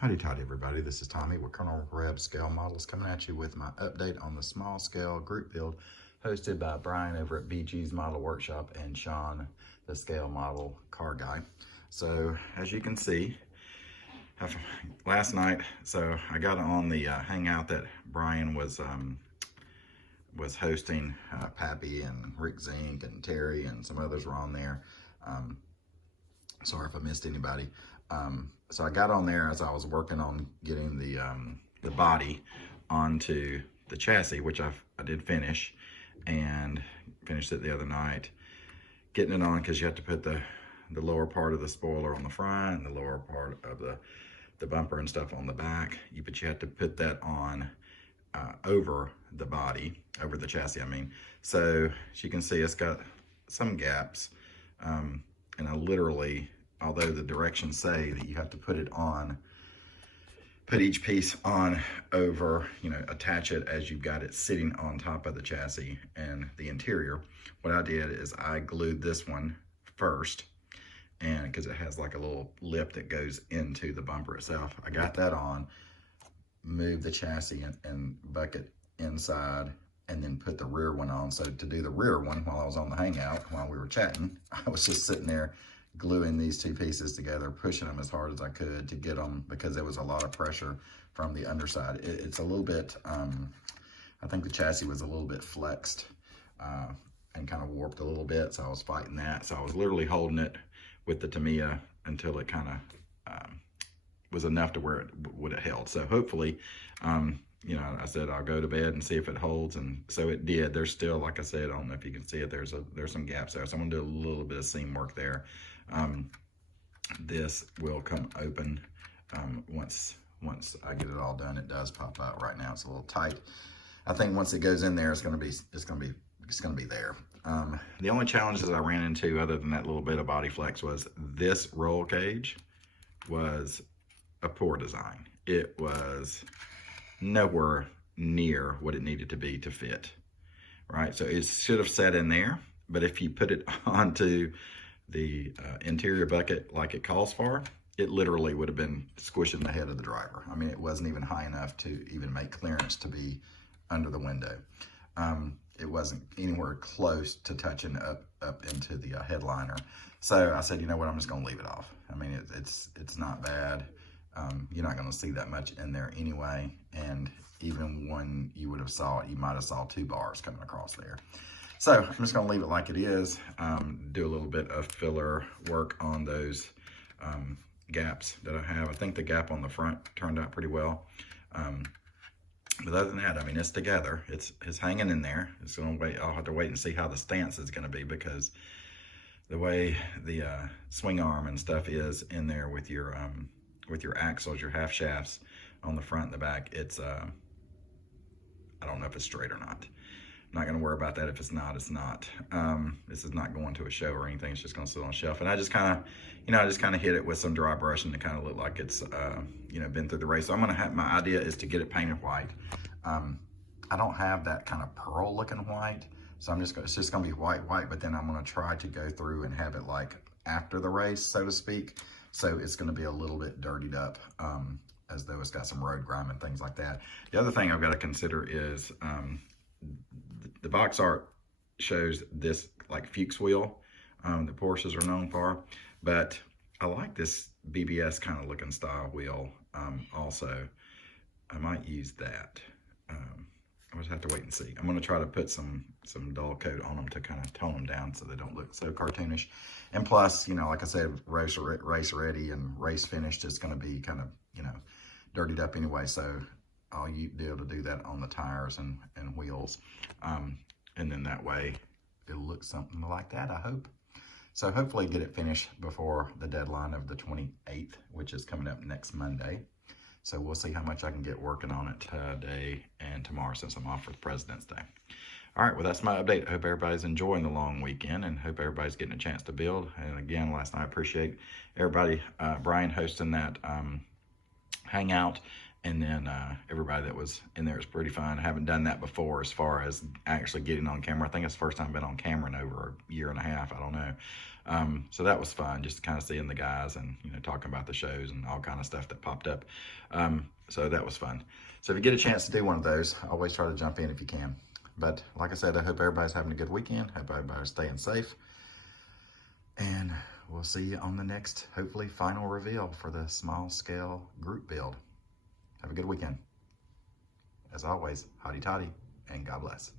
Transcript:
Howdy toddy everybody, this is Tommy with Colonel Reb Scale Models coming at you with my update on the small scale group build hosted by Bryan over at BG's Model Workshop and Shawn, the scale model car guy. So as you can see, last night, I got on the hangout that Bryan was hosting. Pappy and Rick Zink and Terry and some others were on there. Sorry if I missed anybody. So I got on there as I was working on getting the body onto the chassis, which I did finish, and finished it the other night. Getting it on because you have to put the lower part of the spoiler on the front and the lower part of the bumper and stuff on the back. But you have to put that on over the body, over the chassis, I mean. So as you can see, it's got some gaps. And I literally, although the directions say that you have to put each piece on over, attach it as you've got it sitting on top of the chassis and the interior. What I did is I glued this one first, and because it has like a little lip that goes into the bumper itself. I got that on, moved the chassis and bucket inside, and then put the rear one on. So to do the rear one while I was on the hangout, while we were chatting, I was just sitting there gluing these two pieces together, pushing them as hard as I could to get them, because there was a lot of pressure from the underside. It's a little bit, I think the chassis was a little bit flexed and kind of warped a little bit, so I was fighting that. So I was literally holding it with the Tamiya until it kind of was enough to where it would have held. So hopefully, I said I'll go to bed and see if it holds, and so it did. There's still, like I said, I don't know if you can see it, there's some gaps there, so I'm gonna do a little bit of seam work there. This will come open once I get it all done. It does pop out. Right now it's a little tight. I think once it goes in there, it's gonna be there. The only challenges I ran into, other than that little bit of body flex, was this roll cage was a poor design. It was nowhere near what it needed to be to fit, right? So it should have sat in there, but if you put it onto the interior bucket like it calls for, it literally would have been squishing the head of the driver. I mean, it wasn't even high enough to even make clearance to be under the window. It wasn't anywhere close to touching up into the headliner. So I said, you know what, I'm just gonna leave it off. I mean, it's not bad. You're not going to see that much in there anyway, and even when you would have saw it, you might have saw 2 bars coming across there. So I'm just going to leave it like it is, do a little bit of filler work on those gaps that I have. I think the gap on the front turned out pretty well, but other than that, I mean, it's together, it's hanging in there. It's going to wait. I'll have to wait and see how the stance is going to be, because the way the swing arm and stuff is in there with your axles, your half shafts on the front and the back, it's I don't know if it's straight or not. I'm not going to worry about that. If it's not, it's not. This is not going to a show or anything. It's just going to sit on a shelf. And I just kind of hit it with some dry brushing to kind of look like it's been through the race. So I'm going to have, my idea is to get it painted white. I don't have that kind of pearl looking white, so it's just going to be white, but then I'm going to try to go through and have it like after the race, so to speak. So it's going to be a little bit dirtied up, as though it's got some road grime and things like that. The other thing I've got to consider is the box art shows this like Fuchs wheel that Porsches are known for, but I like this BBS kind of looking style wheel also. I might use that. I'll just have to wait and see. I'm going to try to put some dull coat on them to kind of tone them down so they don't look so cartoonish. And plus, like I said, race ready and race finished is going to be kind of, dirtied up anyway. So I'll be able to do that on the tires and wheels. And then that way it'll look something like that, I hope. So hopefully get it finished before the deadline of the 28th, which is coming up next Monday. So we'll see how much I can get working on it today and tomorrow, since I'm off for President's Day. All right, well, that's my update. I hope everybody's enjoying the long weekend, and hope everybody's getting a chance to build. And again, last night, I appreciate everybody, Bryan hosting that hangout, and then everybody that was in there. Is pretty fun. I haven't done that before as far as actually getting on camera. I think it's the first time I've been on camera in over a year and a half. I don't know. So that was fun, just kind of seeing the guys and, you know, talking about the shows and all kind of stuff that popped up. So that was fun. So if you get a chance to do one of those, always try to jump in if you can. But like I said, I hope everybody's having a good weekend. Hope everybody's staying safe. And we'll see you on the next, hopefully, final reveal for the small scale group build. Have a good weekend. As always, hotty toddy, and God bless.